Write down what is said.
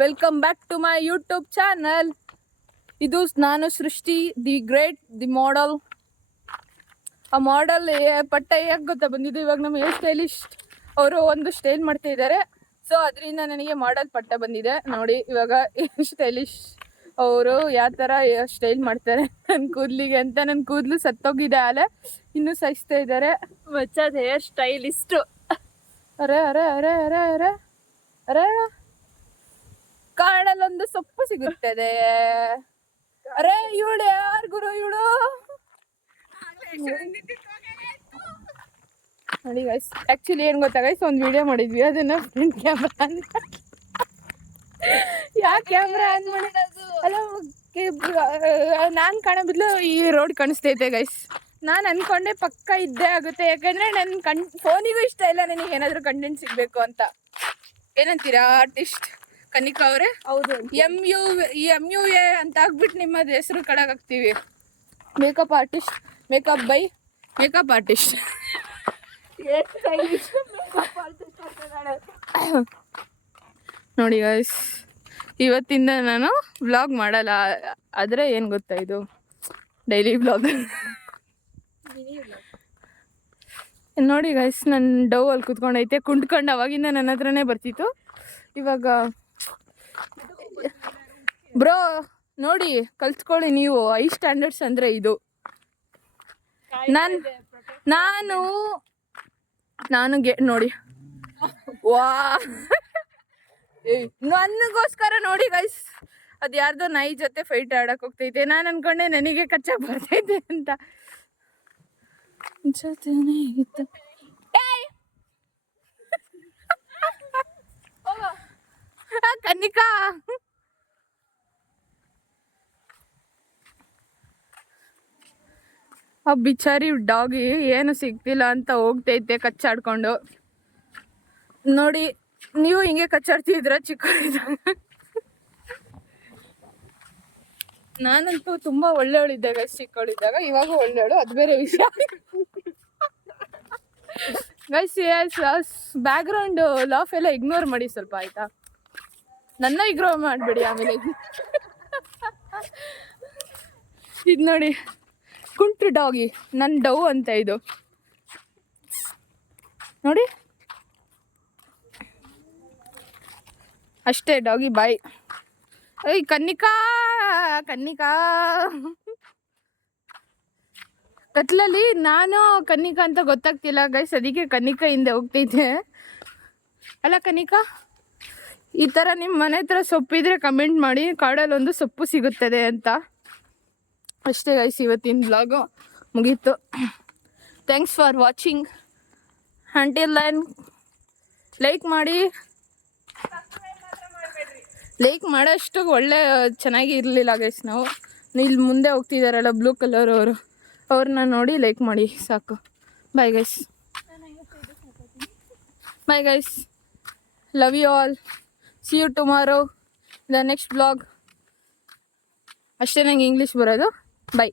Welcome back to my YouTube channel. ಇದು ನಾನು Srishti, the great, the model. ಆ model ಪಟ್ಟ ಯಾಕೆ ಗೊತ್ತಾ ಬಂದಿದ್ದು, ಇವಾಗ ನಮ್ಮ ಹೇರ್ ಸ್ಟೈಲಿಸ್ಟ್ ಅವರು ಒಂದು ಸ್ಟೈಲ್ ಮಾಡ್ತಾ ಇದ್ದಾರೆ. ಸೊ ಅದರಿಂದ ನನಗೆ ಮಾಡೆಲ್ ಪಟ್ಟ ಬಂದಿದೆ. ನೋಡಿ ಇವಾಗ ಸ್ಟೈಲಿಶ್ ಅವರು ಯಾವ ಥರ ಸ್ಟೈಲ್ ಮಾಡ್ತಾರೆ ನನ್ನ ಕೂದಲಿಗೆ ಅಂತ. ನನ್ನ ಕೂದಲು ಸತ್ತೋಗಿದೆ, ಆಲೆ ಇನ್ನೂ ಸಹಿಸ್ತಾ ಇದ್ದಾರೆ. ಮಚ್ಚದ ಹೇರ್ ಸ್ಟೈಲಿಸ್ಟು. ಅರೆ ಅರೆ ಅರೆ ಅರೆ ಅರೆ ಅರೆ ಕಾಡಲ್ಲೊಂದು ಸೊಪ್ಪು ಸಿಗುತ್ತದೆ. ಅರೆ ಇವಳು ಯಾರು ಗುರು ಇವಳು? ನೋಡಿ ಗೈಸ್, ಆಕ್ಚುಲಿ ಏನ್ ಗೊತ್ತಾ ಗೈಸ್, ಒಂದು ವಿಡಿಯೋ ಮಾಡಿದ್ವಿ, ಅದನ್ನ front camera yeah camera on ಮಾಡಿರೋದು ಅಲ್ಲ, ನಾನು ಕಾಣೋ ಬದಲು ಈ ರೋಡ್ ಕಾಣಿಸ್ತೈತೆ ಗೈಸ್. ನಾನು ಅನ್ಕೊಂಡೆ ಪಕ್ಕ ಇದ್ದೇ ಆಗುತ್ತೆ, ಯಾಕಂದ್ರೆ ನನ್ನ ಫೋನಿಗೂ ಇಷ್ಟ ಇಲ್ಲ ನನಗೆ ಏನಾದರೂ ಕಂಟೆಂಟ್ ಸಿಗಬೇಕು ಅಂತ. ಏನಂತೀರಾ ಆರ್ಟಿಸ್ಟ್ ಕನಿಕಾ ಅವರೇ? ಹೌದು. MUA ಅಂತ ಆಗ್ಬಿಟ್ಟು ನಿಮ್ಮದು ಹೆಸರು ಕಡಗಾಕ್ತೀವಿ. Makeup artist, makeup by makeup artist. ನೋಡಿ ಗೈಸ್, ಇವತ್ತಿಂದ ನಾನು ವ್ಲಾಗ್ ಮಾಡಲ್ಲ. ಆದರೆ ಏನು ಗೊತ್ತಾ, ಇದು ಡೈಲಿ ವ್ಲಾಗ್. ನೋಡಿ ಗೈಸ್, ನನ್ನ ಡವ್ ಅಲ್ಲಿ ಕುತ್ಕೊಂಡೈತೆ, ಕುಂಟ್ಕೊಂಡು ಅವಾಗಿಂದ ನನ್ನ ಹತ್ರನೇ ಬರ್ತಿತ್ತು. ಇವಾಗ ಬ್ರೋ ನೋಡಿ ಕಲ್ತ್ಕೊಳ್ಳಿ ನೀವು, ಐ ಸ್ಟ್ಯಾಂಡರ್ಡ್ಸ್ ಅಂದರೆ ಇದು. ನಾನು ನೋಡಿ ವಾ ನನಗೋಸ್ಕರ ನೋಡಿ ಗೈಸ್, ಅದು ಯಾರ್ದೋ ನಾಯಿ ಜೊತೆ ಫೈಟ್ ಆಡಕ್ಕೆ ಹೋಗ್ತೈತೆ. ನಾನು ಅನ್ಕೊಂಡೆ ನನಗೆ ಕಚ್ಚಕ್ಕೆ ಬರ್ತೈತೆ ಅಂತ. ಜೊತೆನೇ ಇತ್ತು ಕನ್ನಿಕಾ. ಆ ಬಿಚಾರಿ ಡಾಗಿ ಏನು ಸಿಗ್ತಿಲ್ಲ ಅಂತ ಹೋಗ್ತೈತೆ ಕಚ್ಚಾಡ್ಕೊಂಡು. ನೋಡಿ ನೀವು ಹಿಂಗೆ ಕಚ್ಚಾಡ್ತಿದ್ರ ಚಿಕ್ಕವರಿದ್ದಾಗ? ನಾನಂತೂ ತುಂಬಾ ಒಳ್ಳೆಯವಳಿದ್ದಾಗ ಚಿಕ್ಕವಳಿದ್ದಾಗ, ಇವಾಗ ಒಳ್ಳೆಯವಳು, ಅದು ಬೇರೆ ವಿಷಯ. ಗೈಸ್ ಬ್ಯಾಕ್ ಗ್ರೌಂಡ್ ಲಾಫ್ ಎಲ್ಲ ಇಗ್ನೋರ್ ಮಾಡಿ ಸ್ವಲ್ಪ, ಆಯ್ತಾ? ನನ್ನ ಇಗ್ನೋರ್ ಮಾಡಬೇಡಿ ಆಮೇಲೆ. ಇದು ನೋಡಿ ಕುಂಟು ಡಾಗಿ, ನನ್ನ ಡವ್ ಅಂತ ಇದು ನೋಡಿ. ಅಷ್ಟೇ ಡಾಗಿ ಬಾಯ್. ಏಯ್ ಕನ್ನಿಕಾ ಕತ್ಲಲ್ಲಿ ನಾನು ಕನ್ನಿಕಾ ಅಂತ ಗೊತ್ತಾಗ್ತಿಲ್ಲ ಗೈಸ್, ಅದಕ್ಕೆ ಕನ್ನಿಕಾ ಹಿಂದೆ ಹೋಗ್ತೈತೆ. ಅಲ್ಲ ಕನ್ನಿಕಾ, ಈ ಥರ ನಿಮ್ಮ ಮನೆ ಹತ್ರ ಸೊಪ್ಪಿದ್ರೆ ಕಮೆಂಟ್ ಮಾಡಿ, ಕಾಡಲ್ಲಿ ಒಂದು ಸೊಪ್ಪು ಸಿಗುತ್ತದೆ ಅಂತ. ಅಷ್ಟೇ ಗೈಸ್, ಇವತ್ತಿನ ಬ್ಲಾಗು ಮುಗೀತು. Thanks for watching. Until then like ಮಾಡಿ. ಲೈಕ್ ಮಾಡೋಷ್ಟು ಒಳ್ಳೆ ಚೆನ್ನಾಗಿ ಇರಲಿಲ್ಲ ಗೈಸ್. ನಾವು ಇಲ್ಲಿ ಮುಂದೆ ಹೋಗ್ತಿದ್ದಾರಲ್ಲ ಬ್ಲೂ ಕಲರ್ ಅವರು, ಅವ್ರನ್ನ ನೋಡಿ ಲೈಕ್ ಮಾಡಿ ಸಾಕು. Bye guys, bye guys, love you all. See you tomorrow the next blog. ಅಷ್ಟೇ ನಂಗೆ ಇಂಗ್ಲೀಷ್ ಬರೋದು. ಬಾಯ್.